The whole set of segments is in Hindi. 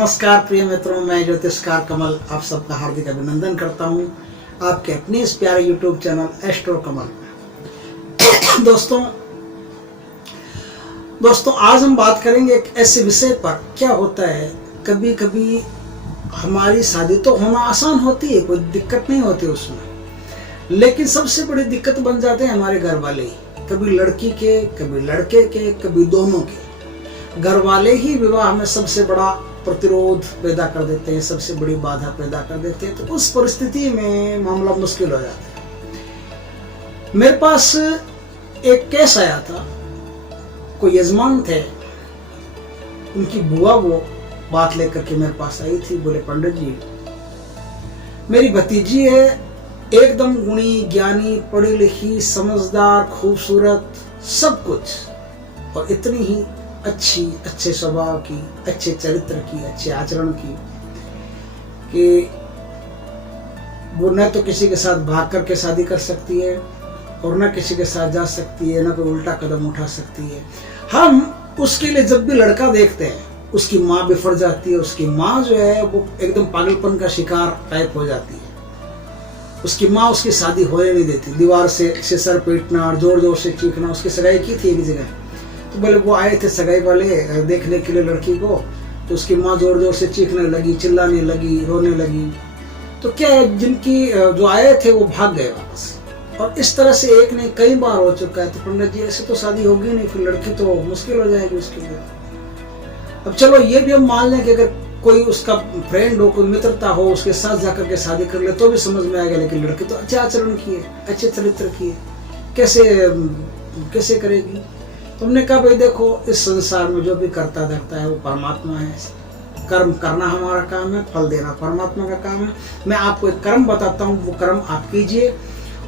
नमस्कार प्रिय मित्रों, मैं ज्योतिषकार कमल आप सबका हार्दिक अभिनंदन करता हूं आपके अपने इस प्यारे यूट्यूब चैनल एस्ट्रो कमल में। दोस्तों आज हम बात करेंगे एक ऐसे विषय पर। क्या होता है, कभी कभी हमारी शादी तो होना आसान होती है, कोई दिक्कत नहीं होती उसमें, लेकिन सबसे बड़ी दिक्कत बन जाते हैं हमारे घर वाले ही। कभी लड़की के, कभी लड़के के, कभी दोनों के। घर वाले ही विवाह में सबसे बड़ा प्रतिरोध पैदा कर देते हैं, सबसे बड़ी बाधा पैदा कर देते हैं। तो उस परिस्थिति में मामला मुश्किल हो जाता है। मेरे पास एक केस आया था, कोई यजमान थे, उनकी बुआ वो बात लेकर के मेरे पास आई थी। बोले पंडित जी, मेरी भतीजी है, एकदम गुणी ज्ञानी, पढ़ी लिखी, समझदार, खूबसूरत, सब कुछ, और इतनी ही अच्छी, अच्छे स्वभाव की, अच्छे चरित्र की, अच्छे आचरण की कि वो न तो किसी के साथ भाग करके शादी कर सकती है और न किसी के साथ जा सकती है, न कोई उल्टा कदम उठा सकती है। हम उसके लिए जब भी लड़का देखते हैं, उसकी माँ बिफर जाती है। उसकी माँ जो है वो एकदम पागलपन का शिकार टाइप हो जाती है। उसकी माँ उसकी शादी होने नहीं देती, दीवार से सर पीटना और जोर जोर से चीखना। उसकी सगाई की थी एक जगह, तो बोले वो आए थे सगाई वाले देखने के लिए लड़की को, तो उसकी माँ जोर जोर से चीखने लगी, चिल्लाने लगी, रोने लगी। तो क्या है, जिनकी जो आए थे वो भाग गए वापस। और इस तरह से एक नहीं कई बार हो चुका है। तो पंडित जी ऐसे तो शादी होगी नहीं, फिर लड़की तो मुश्किल हो जाएगी उसके लिए। अब चलो ये भी हम मान लें कि अगर कोई उसका फ्रेंड हो, कोई मित्रता हो, उसके साथ जाकर के शादी कर ले तो भी समझ में आएगा। लेकिन लड़की तो अच्छे आचरण की है, अच्छे चरित्र की है, कैसे करेगी। तुमने कहा भाई देखो, इस संसार में जो भी करता धरता है वो परमात्मा है। कर्म करना हमारा काम है, फल देना परमात्मा का काम है। मैं आपको एक कर्म बताता हूँ, वो कर्म आप कीजिए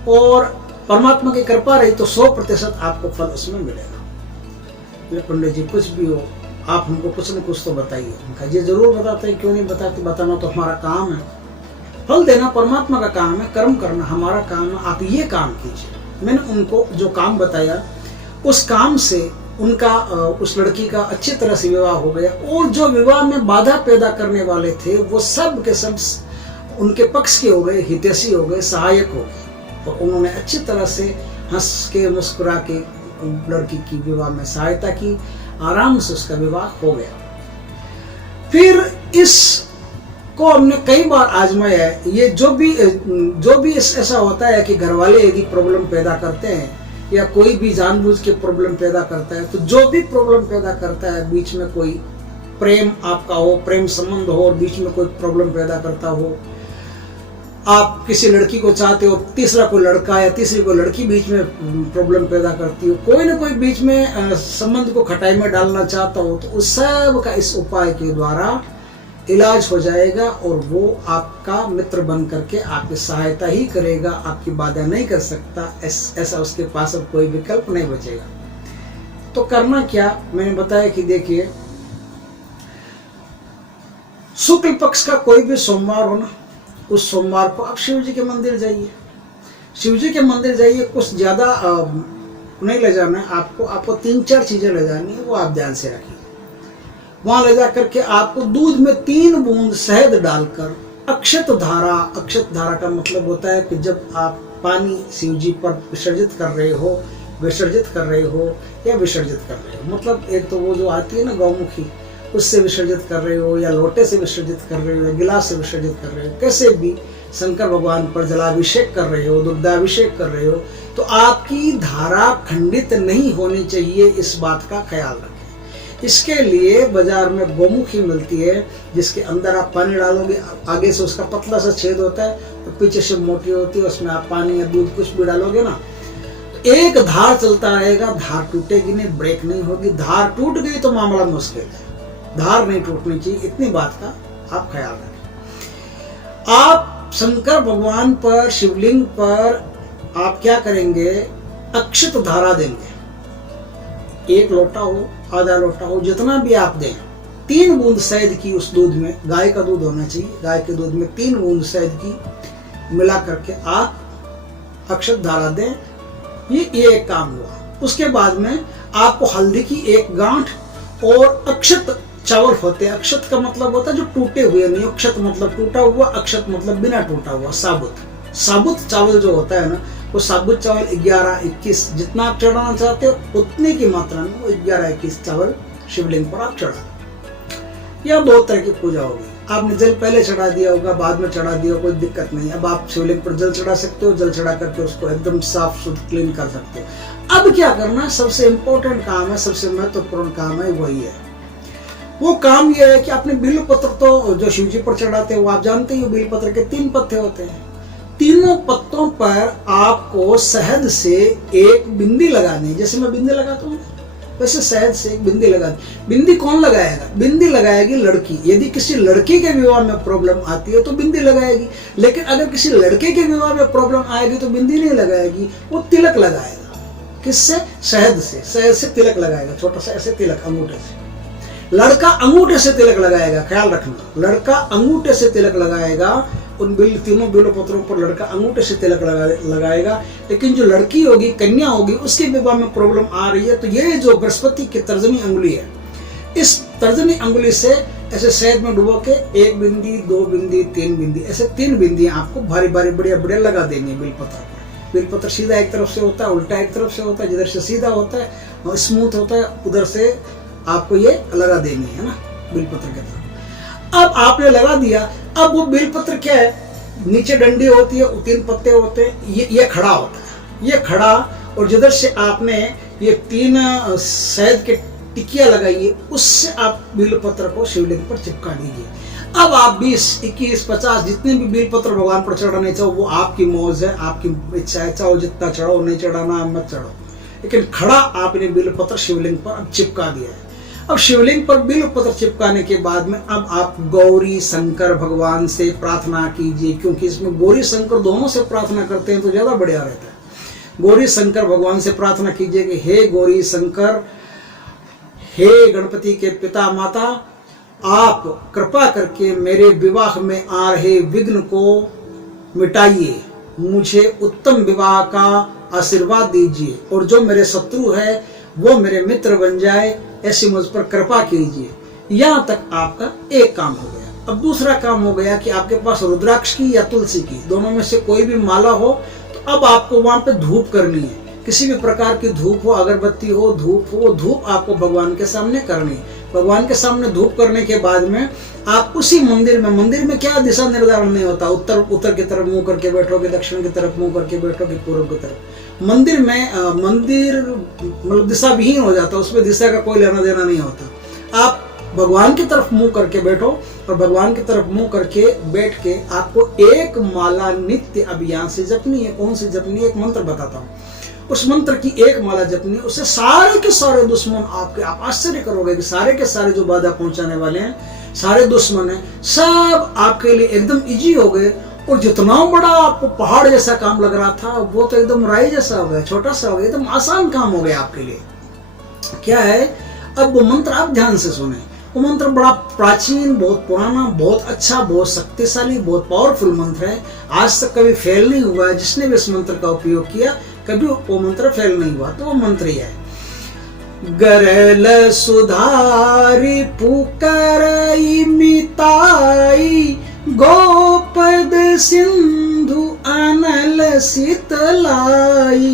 और परमात्मा की कृपा रही तो 100% आपको फल उसमें मिलेगा। पंडित जी कुछ भी हो, आप हमको कुछ न कुछ तो बताइए। उनका जी जरूर बताते हैं, क्यों नहीं बताते, बताना तो हमारा काम है। फल देना परमात्मा का काम है, कर्म करना हमारा काम है, आप ये काम कीजिए। मैंने उनको जो काम बताया, उस काम से उनका उस लड़की का अच्छी तरह से विवाह हो गया। और जो विवाह में बाधा पैदा करने वाले थे वो सब के सब उनके पक्ष के हो गए, हितैषी हो गए, सहायक हो गए। और उन्होंने अच्छी तरह से हंस के मुस्कुरा के लड़की की विवाह में सहायता की। आराम से उसका विवाह हो गया। फिर इसको हमने कई बार आजमाया है। ये जो भी ऐसा होता है कि घर वाले यदि प्रॉब्लम पैदा करते हैं या कोई भी जानबूझ के प्रॉब्लम पैदा करता है, तो जो भी प्रॉब्लम पैदा करता है, बीच में कोई प्रेम आपका हो, प्रेम संबंध हो और बीच में कोई प्रॉब्लम पैदा करता हो, आप किसी लड़की को चाहते हो, तीसरा कोई लड़का या तीसरी कोई लड़की बीच में प्रॉब्लम पैदा करती हो, कोई ना कोई बीच में संबंध को खटाई में डालना चाहता हो, तो उस सब का इस उपाय के द्वारा इलाज हो जाएगा। और वो आपका मित्र बन करके आपकी सहायता ही करेगा, आपकी बाधा नहीं कर सकता। ऐसा उसके पास अब कोई विकल्प नहीं बचेगा। तो करना क्या, मैंने बताया कि देखिए, शुक्ल पक्ष का कोई भी सोमवार हो ना, उस सोमवार को आप शिव जी के मंदिर जाइए। शिव जी के मंदिर जाइए, कुछ ज्यादा नहीं ले जाना है आपको 3-4 चीजें ले जानी है, वो आप ध्यान से रखिए। वहां ले जाकर के आपको दूध में 3 बूंद शहद डालकर अक्षत धारा का मतलब होता है कि जब आप पानी शिव जी पर विसर्जित कर रहे हो या विसर्जित कर रहे हो, मतलब एक तो वो जो आती है ना गौमुखी, उससे विसर्जित कर रहे हो, या लोटे से विसर्जित कर रहे हो, या गिलास से विसर्जित कर रहे हो, कैसे भी शंकर भगवान पर जलाभिषेक कर रहे हो, दुग्धाभिषेक कर रहे हो, तो आपकी धारा खंडित नहीं होनी चाहिए। इस बात का ख्याल रखें। इसके लिए बाजार में गौमुखी मिलती है, जिसके अंदर आप पानी डालोगे, आगे से उसका पतला सा छेद होता है और पीछे से मोटी होती है, उसमें आप पानी या दूध कुछ भी डालोगे ना, तो एक धार चलता रहेगा, धार टूटेगी नहीं, ब्रेक नहीं होगी। धार टूट गई तो मामला मुश्किल है, धार नहीं टूटनी चाहिए। इतनी बात का आप ख्याल रखें। आप शंकर भगवान पर, शिवलिंग पर आप क्या करेंगे, अक्षत धारा देंगे। 1 लोटा हो, आधा लोटा हो, जितना भी आप दें, 3 बूंद शहद की उस दूध में, गाय का दूध होना चाहिए, गाय के दूध में 3 बूंद शहद की मिला करके आप अक्षत धारा दें। ये एक काम हुआ। उसके बाद में आपको हल्दी की 1 गांठ और अक्षत चावल होते हैं। अक्षत का मतलब होता है जो टूटे हुए नहीं, अक्षत मतलब टूटा हुआ, अक्षत मतलब बिना टूटा हुआ, साबुत। साबुत चावल जो होता है ना, वो साबुत चावल 11-21 जितना आप चढ़ाना चाहते हो उतने की मात्रा में वो 11-21 चावल शिवलिंग पर आप चढ़ा। यह बहुत तरह की पूजा होगी। आपने जल पहले चढ़ा दिया होगा, बाद में चढ़ा दिया, कोई दिक्कत नहीं। अब आप शिवलिंग पर जल चढ़ा सकते हो, जल चढ़ा करके उसको एकदम साफ शुद्ध क्लीन कर सकते हो। अब क्या करना, सबसे इंपॉर्टेंट काम है, सबसे महत्वपूर्ण काम है, वही है। वो काम यह है कि आपने बिल्व पत्र तो जो शिव जी पर चढ़ाते हैं वो आप जानते ही, बिल्व पत्र के 3 पत्ते होते हैं। तीनों पत्तों पर आपको शहद से एक बिंदी लगानी है। जैसे मैं बिंदी लगाता हूँ वैसे शहद से एक बिंदी लगानी। बिंदी कौन लगाएगा? बिंदी लगाएगी लड़की। यदि किसी लड़की के विवाह में प्रॉब्लम आती है तो बिंदी लगाएगी, लेकिन अगर किसी लड़के के विवाह में प्रॉब्लम आएगी तो बिंदी नहीं लगाएगी, वो तिलक लगाएगा। किससे? शहद से। शहद से तिलक लगाएगा, छोटा सा ऐसे तिलक अंगूठे से। लड़का अंगूठे से तिलक लगाएगा, ख्याल रखना, लड़का अंगूठे से तिलक लगाएगा। उन तीनों बिल्व पत्रों पर लड़का अंगूठे से तिलक लगाएगा। लेकिन जो लड़की होगी, कन्या होगी, उसके विवाह में प्रॉब्लम आ रही है तो ये जो बृहस्पति की तर्जनी अंगुली है, इस तर्जनी अंगुली से ऐसे शहद में डुबो के 1 बिंदी, 2 बिंदी, 3 बिंदी, ऐसे 3 बिंदियां आपको भारी भारी बढ़िया बढ़िया लगा देंगे बिल्व पत्र पर। बिल्व पत्र सीधा एक तरफ से होता है, उल्टा एक तरफ से होता है। जिधर से सीधा होता है और स्मूथ होता है उधर से आपको ये लगा देंगे, है ना, बिल्व पत्र के तरफ। अब आपने लगा दिया। अब वो बिल्व पत्र क्या है, नीचे डंडी होती है, 3 पत्ते होते हैं, ये खड़ा होता है, ये खड़ा। और जिधर से आपने ये 3 शहद के टिकिया लगाई है, उससे आप बिल्व पत्र को शिवलिंग पर चिपका दीजिए। अब आप 20, 21, 50 जितने भी बिल्व पत्र भगवान पर चढ़ाने चाहो वो आपकी मौज है, आपकी इच्छा है, चाहो जितना चढ़ाओ, नहीं चढ़ाना मत चढ़ो, लेकिन खड़ा आपने बिल्व पत्र शिवलिंग पर अब चिपका दिया है। अब शिवलिंग पर बिल्व पत्र चिपकाने के बाद में अब आप गौरी शंकर भगवान से प्रार्थना कीजिए, क्योंकि इसमें गौरी शंकर दोनों से प्रार्थना करते हैं तो ज्यादा बढ़िया रहता है। गौरी शंकर भगवान से प्रार्थना कीजिए कि हे गौरी शंकर, हे गणपति के पिता माता, आप कृपा करके मेरे विवाह में आ रहे विघ्न को मिटाइए, मुझे उत्तम विवाह का आशीर्वाद दीजिए, और जो मेरे शत्रु है वो मेरे मित्र बन जाए, ऐसी मुझ पर कृपा कीजिए। यहाँ तक आपका एक काम हो गया। अब दूसरा काम हो गया कि आपके पास रुद्राक्ष की या तुलसी की, दोनों में से कोई भी माला हो, तो अब आपको वहां पे धूप करनी है। किसी भी प्रकार की धूप हो, अगरबत्ती हो, धूप हो, वो धूप आपको भगवान के सामने करनी है। भगवान के सामने धूप करने के बाद में आप उसी मंदिर में क्या दिशा निर्धारण नहीं होता, उत्तर की तरफ मुंह करके बैठोगे, दक्षिण की तरफ मुंह करके बैठोगे, पूर्व की तरफ। मंदिर मतलब दिशा विहीन हो जाता, उसमें दिशा का कोई लेना देना नहीं होता। आप भगवान की तरफ मुंह करके बैठो, और भगवान की तरफ मुंह करके बैठ के आपको एक माला नित्य अभियान से जपनी है। कौन सी जपनी है? एक मंत्र बताता हूँ। उस मंत्र की एक माला जपनी है, उससे सारे के सारे दुश्मन आपके, आप आश्चर्य करोगे कि सारे के सारे जो बाधा पहुंचाने वाले हैं, सारे दुश्मन हैं, सब आपके लिए एकदम इजी हो गए। और जितना बड़ा आपको पहाड़ जैसा काम लग रहा था वो तो एकदम राई जैसा हो गया, छोटा सा हो गया, एकदम आसान काम हो गया आपके लिए। क्या है? अब वो मंत्र आप ध्यान से सुने। वो मंत्र बड़ा प्राचीन, बहुत पुराना, बहुत अच्छा, बहुत शक्तिशाली, बहुत पावरफुल मंत्र है। आज तक कभी फेल नहीं हुआ है। जिसने भी इस मंत्र का उपयोग किया कभी वो मंत्र फेल नहीं हुआ। तो वो मंत्र ही है, गरल सुधारी पुकारई मिताई, गोपद सिंधु अनल शीतलाई।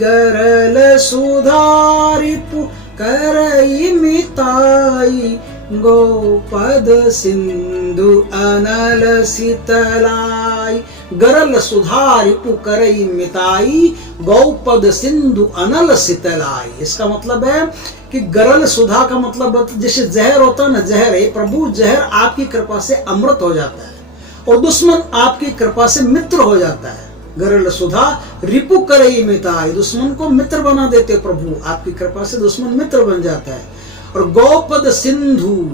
गरल सुधारी पुकारई मिताई, गोपद सिंधु अनल शीतलाई। गरल सुधारी पुकारई मिताई, गौपद सिंधु अनल शीतलाई। इसका मतलब है कि गरल सुधा का मतलब जैसे जहर होता है ना, जहर है प्रभु, जहर आपकी कृपा से अमृत हो जाता है और दुश्मन आपकी कृपा से मित्र हो जाता है। गरल सुधा रिपु करई मिताई, दुश्मन को मित्र बना देते प्रभु, आपकी कृपा से दुश्मन मित्र बन जाता है। और गौपद सिंधु,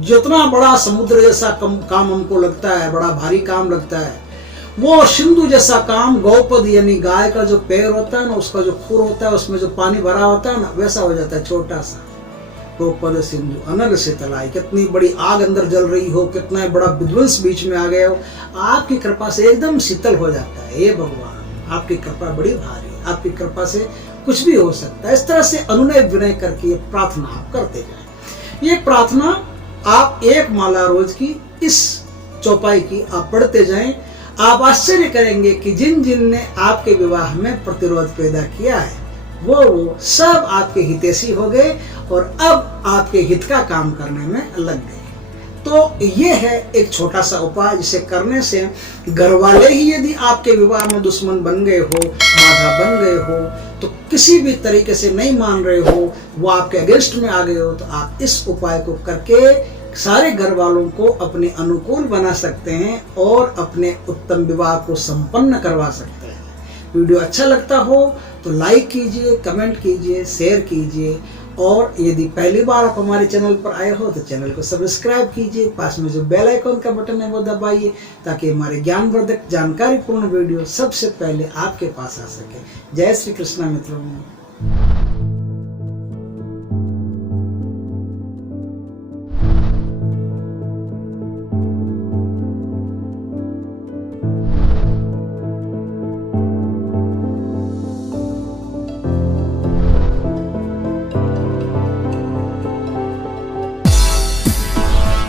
जितना बड़ा समुद्र जैसा काम हमको लगता है, बड़ा भारी काम लगता है, वो सिंधु जैसा काम, गौपद यानी गाय का जो पैर होता है ना, उसका जो खुर होता है, उसमें जो पानी भरा होता है ना, वैसा हो जाता है, छोटा सा। गोपद सिंधु अनल शीतलाई, कितनी बड़ी आग अंदर जल रही हो, कितना बड़ा विध्वंस बीच में आ गया हो, आपकी कृपा से एकदम शीतल हो जाता है। हे भगवान, आपकी कृपा बड़ी भारी है, आपकी कृपा से कुछ भी हो सकता है। इस तरह से अनुनय विनय करके प्रार्थना आप करते जाए। ये प्रार्थना आप एक माला रोज की इस चौपाई की आप पढ़ते जाएं। आप आश्चर्य करेंगे कि जिन जिन ने आपके विवाह में प्रतिरोध पैदा किया है वो सब आपके हितैषी हो गए और अब आपके हित का काम करने में लग गए। तो ये है एक छोटा सा उपाय जिसे करने से घर वाले ही यदि आपके विवाह में दुश्मन बन गए हो, बाधा बन गए हो, तो किसी भी तरीके से नहीं मान रहे हो, वो आपके अगेंस्ट में आ गए हो, तो आप इस उपाय को करके सारे घर वालों को अपने अनुकूल बना सकते हैं और अपने उत्तम विवाह को संपन्न करवा सकते हैं। वीडियो अच्छा लगता हो तो लाइक कीजिए, कमेंट कीजिए, शेयर कीजिए और यदि पहली बार आप हमारे चैनल पर आए हो तो चैनल को सब्सक्राइब कीजिए। पास में जो बेल आइकन का बटन है वो दबाइए ताकि हमारे ज्ञानवर्धक जानकारीपूर्ण वीडियो सबसे पहले आपके पास आ सके। जय श्री कृष्णा मित्रों।